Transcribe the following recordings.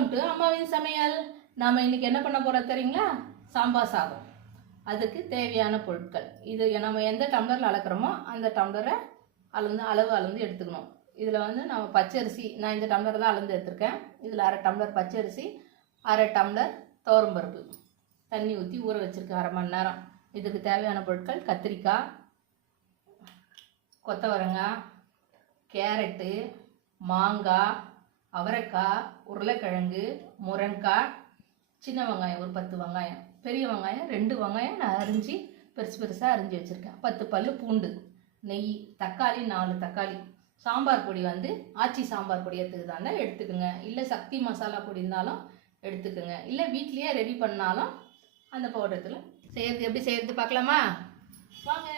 Welcome to அம்மாவின் சமையல். நாம் இன்றைக்கி என்ன பண்ண போகிறோம் தெரியுங்களா? சாம்பார் சாதம். அதுக்கு தேவையான பொருட்கள் இது. நம்ம எந்த டம்ளரில் அளக்குறோமோ அந்த டம்ளரை அளவு அளந்து எடுத்துக்கணும். இதில் நம்ம பச்சரிசி, நான் இந்த டம்ளர் தான் அளந்து எடுத்துருக்கேன். இதில் 1/2 டம்ளர் பச்சரிசி, 1/2 டம்ளர் துவரம்பருப்பு தண்ணி ஊற்றி ஊற வச்சுருக்கேன் 1/2 மணி நேரம். இதுக்கு தேவையான பொருட்கள்: கத்திரிக்காய், கொத்தவரங்காய், கேரட்டு, மாங்காய், அவரைக்காய், உருளைக்கிழங்கு, முருங்கைக்காய், சின்ன வெங்காயம் ஒரு 10 வெங்காயம், பெரிய வெங்காயம் 2 வெங்காயம் நான் அரிஞ்சு பெருசாக அரிஞ்சு வச்சுருக்கேன், 10 பல் பூண்டு, நெய், தக்காளி 4 தக்காளி. சாம்பார் பொடி ஆச்சி சாம்பார் பொடி எடுத்துக்கிட்டாங்க எடுத்துக்கோங்க, இல்லை சக்தி மசாலா பொடி இருந்தாலும் எடுத்துக்கோங்க, இல்லை வீட்லேயே ரெடி பண்ணாலும் அந்த பவுடரத்தில் செய்கிறது. எப்படி செய்கிறது பார்க்கலாமா? வாங்க.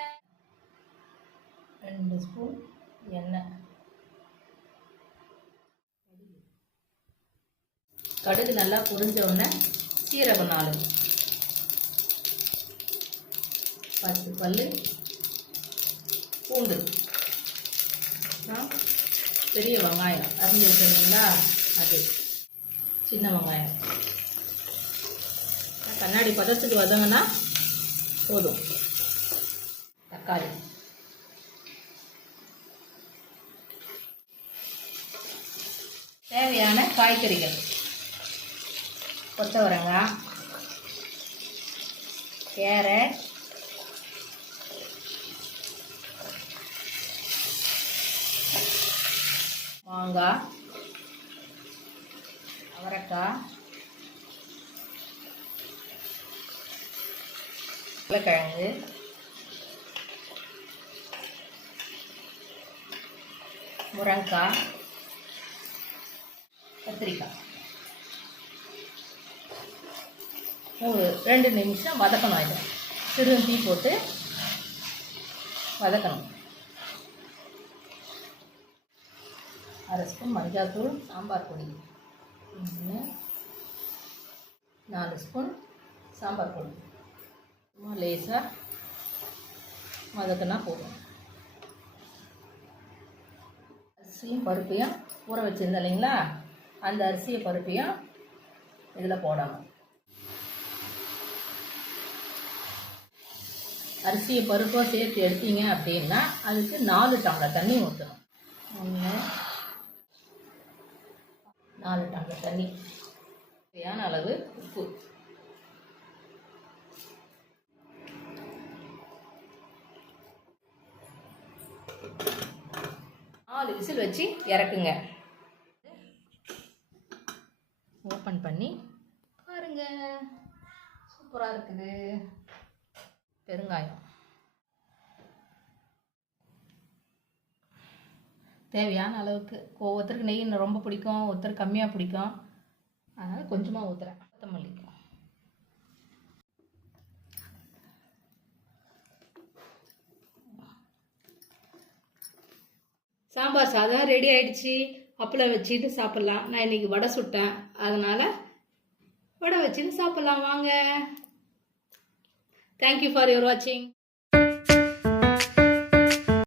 2 ஸ்பூன் எண்ணெய், கடுகு நல்லா பொரிஞ்ச உடனே சீரகம் 4, 10 பல் பூண்டு, பெரிய வெங்காயம் அரிஞ்சு வச்சுருந்தீங்களா அது, சின்ன வெங்காயம் கண்ணாடி பதத்துக்கு வதங்கினா போதும், தக்காளி, தேவையான காய்கறிகள்: கொத்தவரங்காய், கேரட், மாங்காய், அவரைக்காய், உருளைக்கிழங்கு, முருங்கைக்காய், கத்திரிக்காய். 2 நிமிஷம் வதக்கணும். இதை சிறு தீ போட்டு வதக்கணும். 1/2 ஸ்பூன் மஞ்சள்தூள், சாம்பார் பொடி 4 ஸ்பூன் சாம்பார் பொடி, லேசாக வதக்கினா போதும். அரிசியும் பருப்பையும் ஊற வச்சுருந்தேன் இல்லைங்களா, அந்த அரிசியை பருப்பையும் இதில் போடணும். அரிசியை பருப்போ சேர்த்து எடுத்தீங்க அப்படின்னா அதுக்கு 4 டம்ளர் தண்ணி ஊற்றணும். 4 டம்ளர் தண்ணி, தேவையான அளவு உப்பு. விசில் வச்சு இறக்குங்க. ஓப்பன் பண்ணி பாருங்க, சூப்பராக இருக்குது. பெருங்காயம் தேவையான அளவுக்கு. ஒவ்வொருத்தருக்கு நெய் ரொம்ப பிடிக்கும், ஒருத்தருக்கு கம்மியாக பிடிக்கும், அதனால் கொஞ்சமாக ஊற்றுறேன். கொத்தமல்லி, சாம்பார் சாதம் ரெடி ஆயிடுச்சு. அப்பளம் வச்சுட்டு சாப்பிட்லாம். நான் இன்றைக்கி வடை சுட்டேன், அதனால் வடை வச்சுட்டு சாப்பிட்லாம். வாங்க. தேங்க்யூ ஃபார் யுவர் வாட்சிங்.